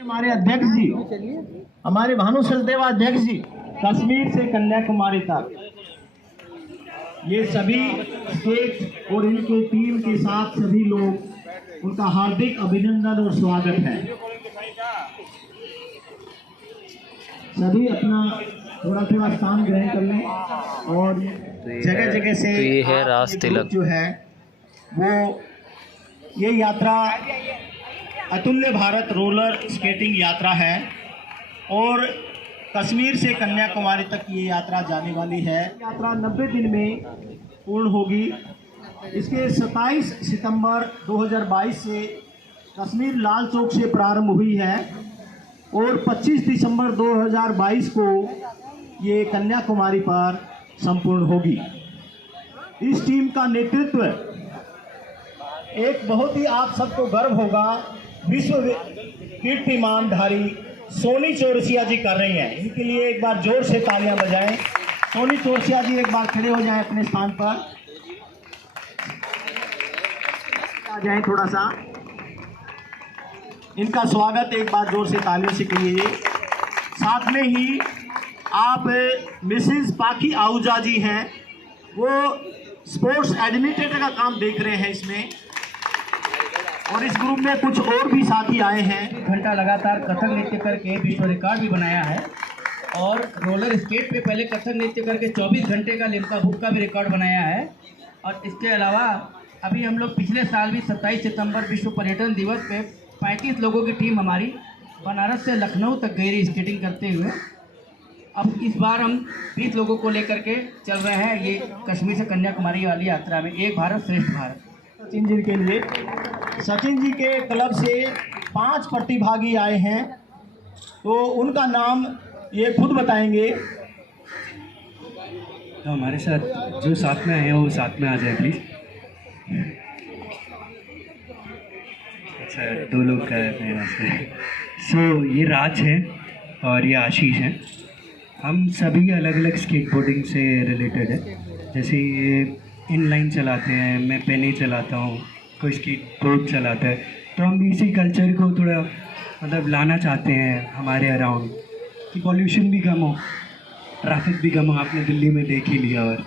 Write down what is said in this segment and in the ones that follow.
हमारे अध्यक्ष जी, हमारे भानु सचदेवा अध्यक्ष जी, कश्मीर से कन्याकुमारी तक ये सभी स्टेट और इनके टीम के साथ सभी लोग, उनका हार्दिक अभिनंदन और स्वागत है। सभी अपना थोड़ा थोड़ा स्थान ग्रहण कर लें और जगह जगह से तो ये है राज तिलक जो है वो ये यात्रा अतुल्य भारत रोलर स्केटिंग यात्रा है और कश्मीर से कन्याकुमारी तक ये यात्रा जाने वाली है। यात्रा 90 दिन में पूर्ण होगी। इसके 27 सितंबर 2022 से कश्मीर लाल चौक से प्रारंभ हुई है और 25 दिसंबर 2022 को ये कन्याकुमारी पर संपूर्ण होगी। इस टीम का नेतृत्व एक बहुत ही आप सबको गर्व होगा, विश्व कीर्तिमानधारी सोनी चौरसिया जी कर रही हैं। इनके लिए एक बार जोर से तालियां बजाएं। सोनी चौरसिया जी एक बार खड़े हो जाएं अपने स्थान पर, आ जाएं थोड़ा सा। इनका स्वागत एक बार जोर से तालियों से कीजिए। साथ में ही आप मिसेस पाखी आहूजा जी हैं, वो स्पोर्ट्स एडमिनिस्ट्रेटर का काम देख रहे हैं इसमें, और इस ग्रुप में कुछ और भी साथी आए हैं। घंटा लगातार कथक नृत्य करके विश्व रिकॉर्ड भी बनाया है और रोलर स्केट पे पहले कथक नृत्य करके 24 घंटे का लिम्का बुक का भी रिकॉर्ड बनाया है। और इसके अलावा अभी हम लोग पिछले साल भी 27 सितंबर विश्व पर्यटन दिवस पे 35 लोगों की टीम हमारी बनारस से लखनऊ तक गई रही स्केटिंग करते हुए। अब इस बार हम 20 लोगों को लेकर के चल रहे हैं ये कश्मीर से कन्याकुमारी वाली यात्रा में, एक भारत श्रेष्ठ भारत। सचिन जी के लिए, सचिन जी के क्लब से 5 प्रतिभागी आए हैं, तो उनका नाम ये खुद बताएंगे। तो हमारे साथ जो साथ में आए हैं वो साथ में आ जाए प्लीज़। अच्छा, 2 लोग का है यहाँ से। सो ये राज है और ये आशीष है। हम सभी अलग अलग स्केटबोर्डिंग से रिलेटेड है। जैसे ये इनलाइन चलाते हैं, मैं पेनी चलाता हूँ, कोई स्केटबोर्ड चलाता है। तो हम भी इसी कल्चर को थोड़ा मतलब लाना चाहते हैं हमारे अराउंड, कि पॉल्यूशन भी कम हो, ट्रैफिक भी कम हो। आपने दिल्ली में देख ही लिया। और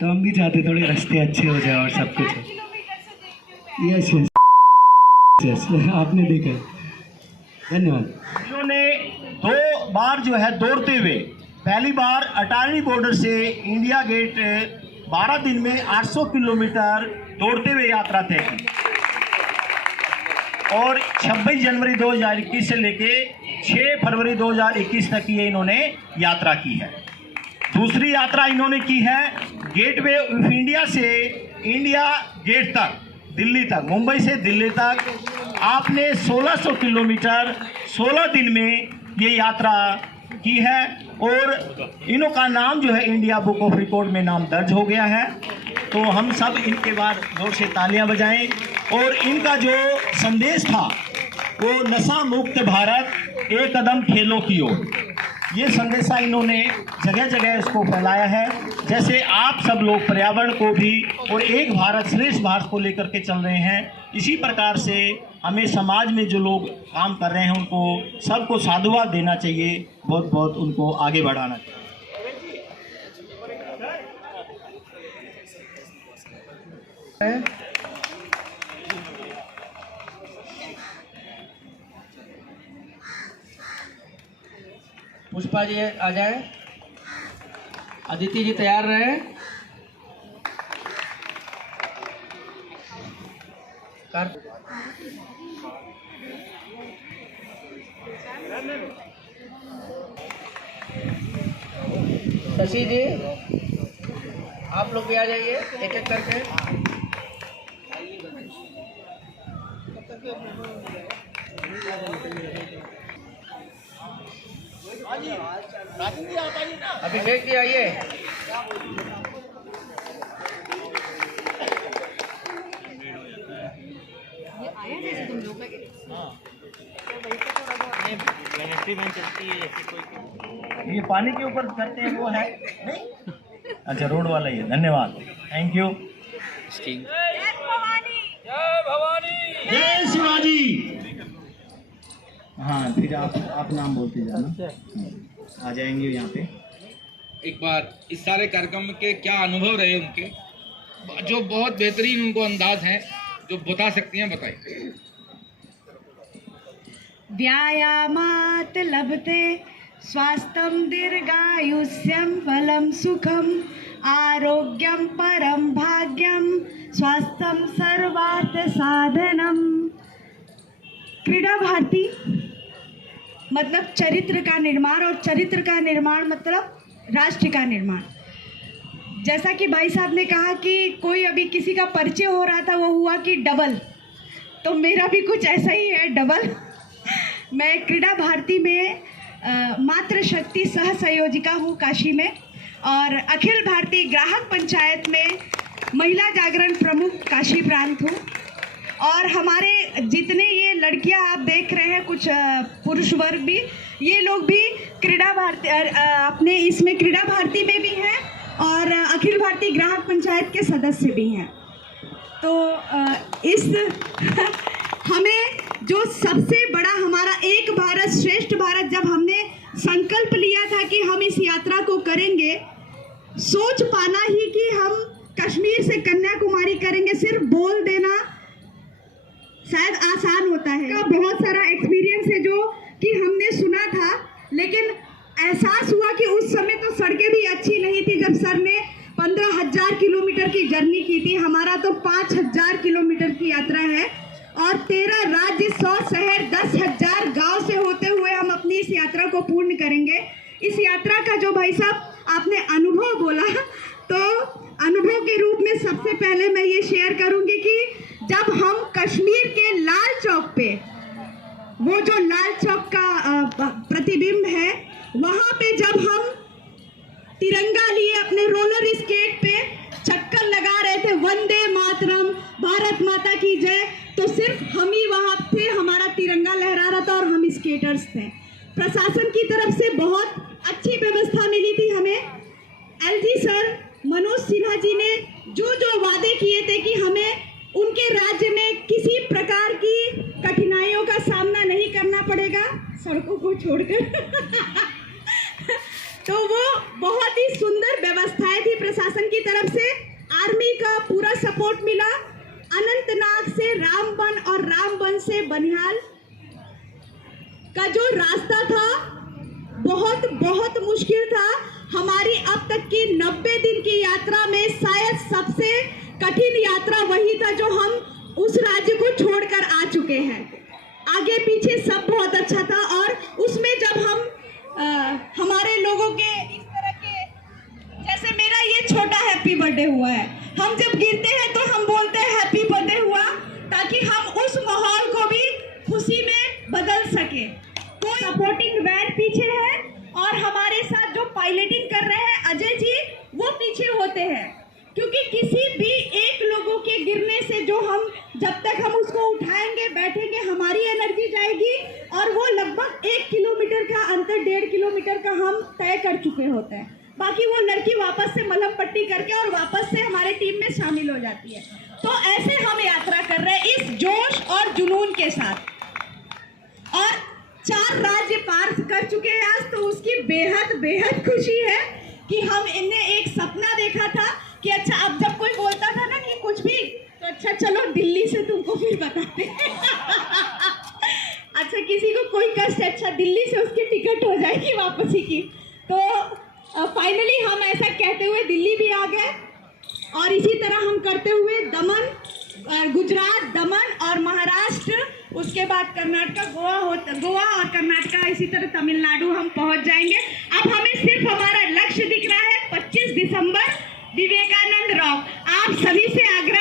तो हम भी चाहते थोड़े रास्ते अच्छे हो जाए और सब कुछ हो। यस यस यस, आपने देखा। धन्यवाद। इन्होंने 2 बार जो है दौड़ते हुए, पहली बार अटारी बॉर्डर से इंडिया गेट 12 दिन में 800 किलोमीटर दौड़ते हुए यात्रा तय की और 26 जनवरी 2021 से लेके 6 फरवरी 2021 तक ये इन्होंने यात्रा की है। दूसरी यात्रा इन्होंने की है गेटवे ऑफ इंडिया से इंडिया गेट तक, दिल्ली तक, मुंबई से दिल्ली तक आपने 1600 किलोमीटर 16 दिन में ये यात्रा की है और इनों का नाम जो है इंडिया बुक ऑफ रिकॉर्ड में नाम दर्ज हो गया है। तो हम सब इनके बाद जोर से तालियां बजाएं। और इनका जो संदेश था वो नशा मुक्त भारत, एक कदम खेलों की ओर, ये संदेशा इन्होंने जगह जगह इसको फैलाया है। जैसे आप सब लोग पर्यावरण को भी और एक भारत श्रेष्ठ भारत को लेकर के चल रहे हैं, इसी प्रकार से हमें समाज में जो लोग काम कर रहे हैं उनको सबको साधुवाद देना चाहिए, बहुत बहुत उनको आगे बढ़ाना चाहिए। पुष्पा जी आ जाए, अदिति जी तैयार रहे। शशि जी आप लोग भी आ जाइए एक एक करके। अभिषेक जी आइए। दूसरी में चलती है ऐसी कोई? ये पानी के ऊपर करते हैं वो है नहीं? अच्छा, रोड वाला ही है। धन्यवाद, थैंक यू। जय शिवाजी। हाँ, फिर आप नाम बोलते जाना, आ जाएंगे यहाँ पे। एक बार इस सारे कार्यक्रम के क्या अनुभव रहे उनके, जो बहुत बेहतरीन उनको अंदाज हैं, जो बता सकती हैं, बताइए। व्यायामात् लभते स्वास्थ्यं दीर्घायुष्यं बलं सुखम आरोग्यम परम भाग्यम स्वास्थ्यम सर्वार्थ साधनम। क्रीड़ा भारती मतलब चरित्र का निर्माण, और चरित्र का निर्माण मतलब राष्ट्र का निर्माण। जैसा कि भाई साहब ने कहा कि कोई अभी किसी का परिचय हो रहा था, वो हुआ कि डबल, तो मेरा भी कुछ ऐसा ही है, डबल। मैं क्रीड़ा भारती में मातृशक्ति सह संयोजिका हूँ काशी में, और अखिल भारतीय ग्राहक पंचायत में महिला जागरण प्रमुख काशी प्रांत हूँ। और हमारे जितने ये लड़कियाँ आप देख रहे हैं, कुछ पुरुष वर्ग भी, ये लोग भी क्रीड़ा भारती अपने इसमें क्रीड़ा भारती में भी हैं और अखिल भारतीय ग्राहक पंचायत के सदस्य भी हैं। तो इस हमें जो सबसे बड़ा हमारा एक भारत श्रेष्ठ भारत, जब हमने संकल्प लिया था कि हम इस यात्रा को करेंगे, सोच पाना ही कि हम कश्मीर से कन्याकुमारी करेंगे, सिर्फ बोल देना शायद आसान होता है। का बहुत सारा एक्सपीरियंस है जो कि हमने सुना था, लेकिन एहसास हुआ कि उस समय तो सड़कें भी अच्छी नहीं थी जब सर ने 15,000 किलोमीटर की जर्नी की थी। हमारा तो 5,000 किलोमीटर की यात्रा है और 13 राज्य, 100 शहर, 10,000 गांव से होते हुए हम अपनी इस यात्रा को पूर्ण करेंगे। इस यात्रा का जो भाई साहब आपने अनुभव बोला, तो अनुभव के रूप में सबसे पहले मैं ये शेयर करूंगी कि जब हम कश्मीर के लाल चौक पे, वो जो लाल चौक का प्रतिबिंब है, वहाँ पे जब हम तिरंगा लिए अपने रोलर स्केट पे चक्कर लगा रहे थे, वंदे मातरम, भारत माता की जय, तो सिर्फ हम ही वहाँ थे, हमारा तिरंगा लहरा रहा था और हम स्केटर्स थे। प्रशासन की तरफ से बहुत अच्छी व्यवस्था मिली थी हमें। एलजी सर, मनोज सिन्हा जी ने जो जो वादे किए थे कि हमें उनके राज्य में किसी प्रकार की कठिनाइयों का सामना नहीं करना पड़ेगा सड़कों को छोड़कर तो वो बहुत ही सुंदर व्यवस्थाएं थी प्रशासन की तरफ से। आर्मी का पूरा सपोर्ट मिला। अनंतनाग से रामबन और रामबन से बनिहाल का जो रास्ता था बहुत बहुत मुश्किल था। हमारी अब तक की 90 दिन की यात्रा में शायद सबसे कठिन यात्रा वही था जो हम उस राज्य को छोड़कर आ चुके हैं। आगे पीछे सब बहुत अच्छा था और उसमें जब हम हमारे लोगों के इस तरह के, जैसे मेरा ये छोटा हैप्पी बर्थडे हुआ है, हम जब गिरते हैं तो हम बोलते हैं हैप्पी बर्थडे हुआ, ताकि हम उस माहौल को भी खुशी में बदल सके। कोई सपोर्टिंग वैन पीछे है और हमारे साथ जो पायलटिंग कर रहे हैं अजय जी, वो पीछे होते हैं, क्योंकि किसी भी एक लोगों के गिरने से जो हम जब तक हम उसको उठाएंगे बैठेंगे, हमारी एनर्जी जाएगी और वो लगभग 1 किलोमीटर का अंतर, 1.5 किलोमीटर का हम तय कर चुके होते हैं। बाकी वो लड़की वापस से मलहम पट्टी करके और वापस से हमारे टीम में शामिल हो जाती है। तो ऐसे हम यात्रा कर रहे हैं इस जोश और जुनून के साथ और 4 राज्य पार कर चुके हैं आज, तो उसकी बेहद बेहद खुशी है कि हम इन्हें एक सपना देखा था कि अच्छा, अब जब कोई बोलता था ना कि कुछ भी, तो अच्छा चलो दिल्ली से तुमको फिर बताते हैं अच्छा, किसी को कोई कष्ट, अच्छा दिल्ली से उसकी टिकट हो जाएगी वापसी की। तो फाइनली हम ऐसा कहते हुए दिल्ली भी आ गए और इसी तरह हम करते हुए दमन, गुजरात, दमन और महाराष्ट्र, उसके बाद कर्नाटक, गोवा और कर्नाटका, इसी तरह तमिलनाडु हम पहुंच जाएंगे। अब हमें सिर्फ हमारा लक्ष्य दिख रहा है 25 दिसंबर विवेकानंद रॉक। आप सभी से आग्रह